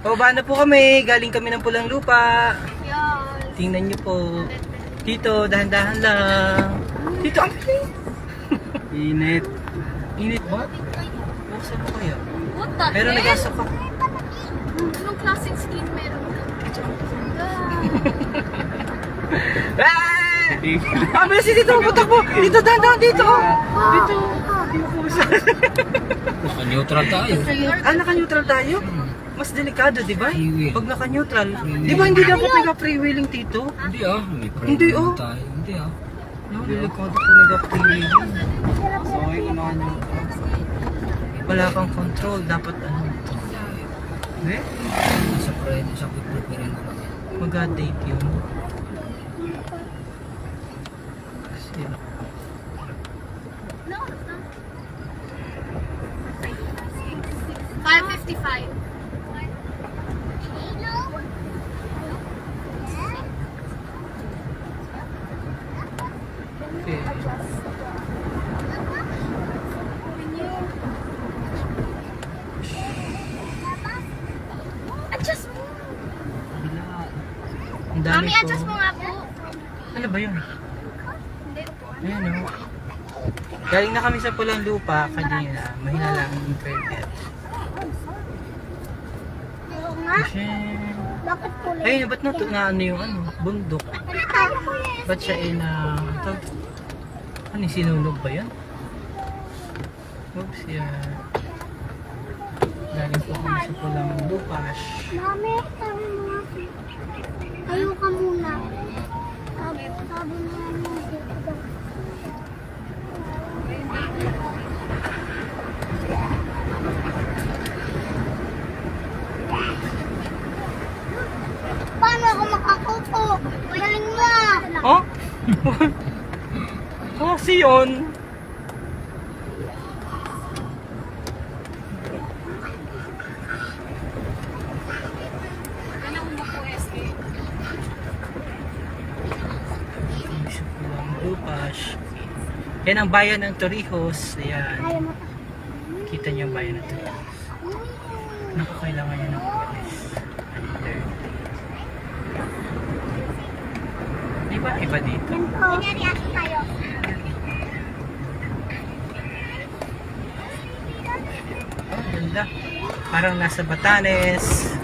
Pababa na po kami. Galing kami ng pulang lupa. Yes. Tingnan niyo po. Dito, dahan-dahan lang. Dito, ang Init. Init ba? Buksan mo kaya. What the Pero hell? nagasok ako. Anong klaseng skin meron ka? Ah! Ah, dito, putak mo. Dito, dahan-dahan dito. Dito. Naka-neutral tayo. Ah, naka-neutral tayo? Mas delikado, di ba? Pag naka-neutral. Di ba hindi dapat nag-freewheeling dito? Hindi ah, may Hindi, oh. tayo. Hindi ah. No, delikado po nag-freewheeling. Sorry ko naka-neutral. Wala kang control. Dapat ano. Eh? Nasa pre, nasa prepare ko lang. Mag-date yun. Kasi, No, no. 555. Ang dami Mami, ko. adjust mo nga po. Ano ba yun? Hindi po. Ayan o. Galing na kami sa Pulang Lupa kanina. Mahina lang ang internet. Kasi... Bakit po? Ayun, ba't na, na ano yung ano, bundok? Ba't siya eh na... Ito, ano yung sinunog ba yan? Oops, yan. Galing po kami sa Pulang Lupa. Mami, sabi Tayo ka muna. Sabi, sabi mo nga mo. Paano ako makakupo? Galing mo. Oh? oh, si yun. Ano mo po, SK? Sa Lupas. Yan ang bayan ng Torrijos. Ayan. Kita niyo ang bayan ng Torrijos. Naku, kailangan niya ng walis. Di ba iba dito? Tayo. Oh, ganda. Parang nasa Batanes.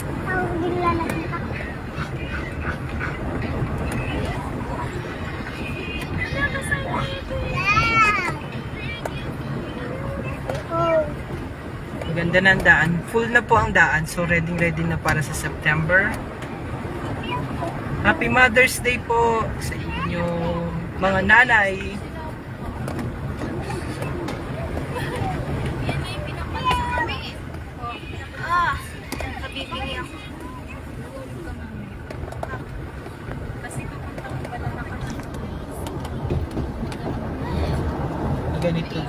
Ganda ng daan. Full na po ang daan. So, ready ready na para sa September. Happy Mother's Day po sa inyo mga nanay. Yan na yung pinapalit kami. Ah, kabibili ako. Kasi papunta ko pala na kami. Ganito.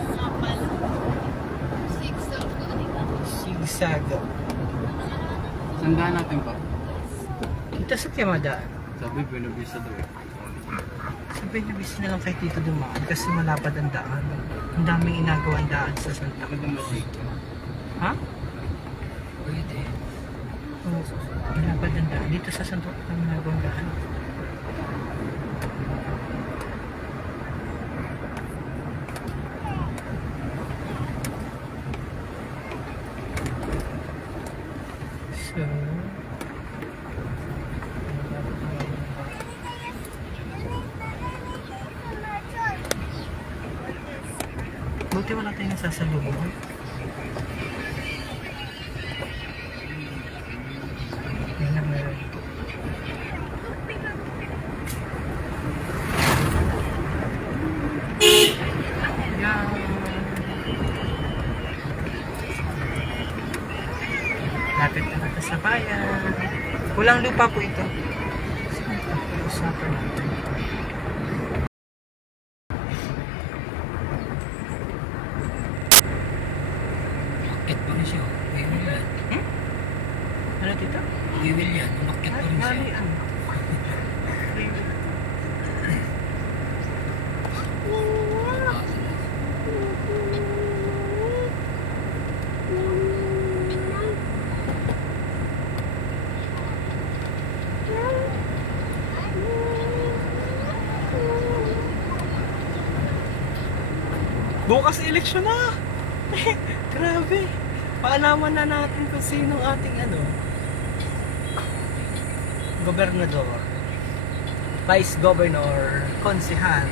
Six of Sigsag. Sandaan natin pa. Dito sa Yamada. Sabi, binabisa daw eh. Sabi niyo, bis na lang kay Tito dumaan kasi malapad ang daan. Ang daming inagawa ang daan sa Santa dito. Ha? Pwede. Oo. Malapad ang daan. Dito sa Santa inagawa ang daan. So, Buti wala tayong. Yan. Lapit na natin sa bayan. Kulang lupa po ito. Usapan natin. Ano tito? Wiwil yan. Umakyat pa rin siya. Ano Bukas eleksyon na! Grabe! Paalaman na natin kung sino ating ano, gobernador, vice governor, konsehal.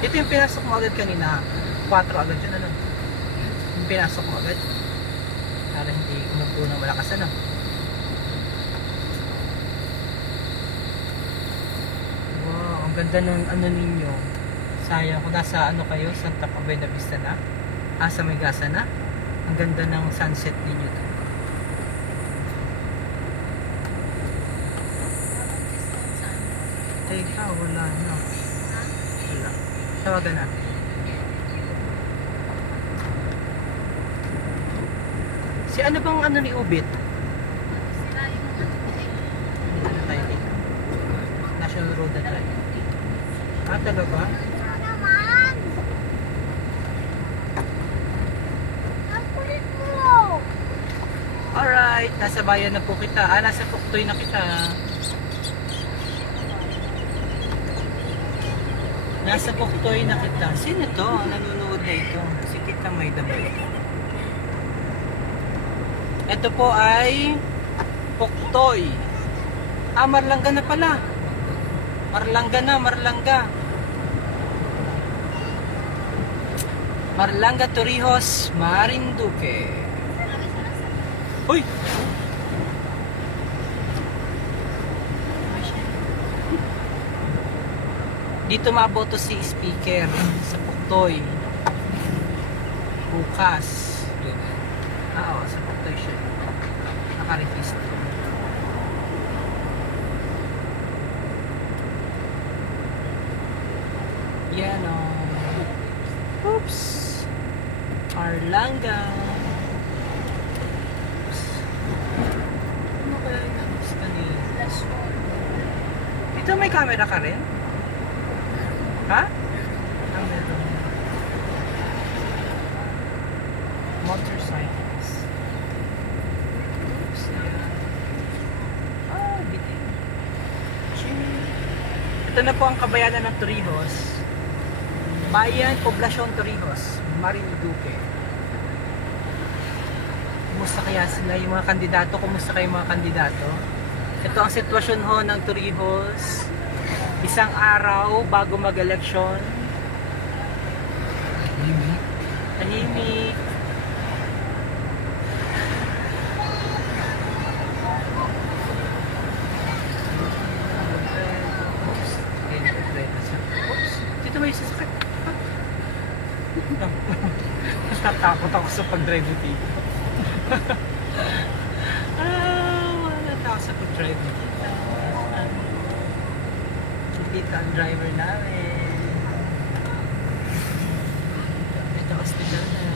Ito yung pinasok mo agad kanina. 4 agad yun ano. Yung pinasok mo agad. Para hindi umupo ng malakas ano. Wow, ang ganda ng ano ninyo. Sayang kung nasa ano kayo, Santa Buena Vista na. Ah, sa Megasa na. Ang ganda ng sunset ninyo to. Teka, wala na. Wala. Tawagan na. Si ano bang ano ni Ubit? Dito na tayo dito. National Road na tayo. Ah, talaga? Ano naman? Ang kulit mo! Alright, nasa bayan na po kita. Ah, nasa Puktoy na kita. Nasa Puktoy na kita. Sino to? Nanonood na ito. Si Tita May Dabay. Ito po ay Puktoy. Ah, Marlanga na pala. Marlanga na, Marlanga. Marlanga Torrijos, Marinduque. Uy! Dito maboto si speaker sa Puktoy. Bukas. Ah, Oo, sa Puktoy siya. Nakarehistro. Yan o. Oops. Arlanga. Oops. Ano kaya yung miss kanina? Dito may camera ka rin? Ha? Motorcycles. Oops. Ah, bitin. Ito na po ang kabayanan ng Torrijos. Bayan, Poblasyon Torrijos, Marinduque. Kumusta kaya sila yung mga kandidato? Kumusta kayo mga kandidato? Ito ang sitwasyon ho ng Torrijos. Isang araw bago mag-eleksyon. Tahimik. Oops. Dito may sasakit. Mas natakot ako sa pag-drive dito. ah, wala na ako sa pag-drive dito dito ang driver namin. Ito hospital na.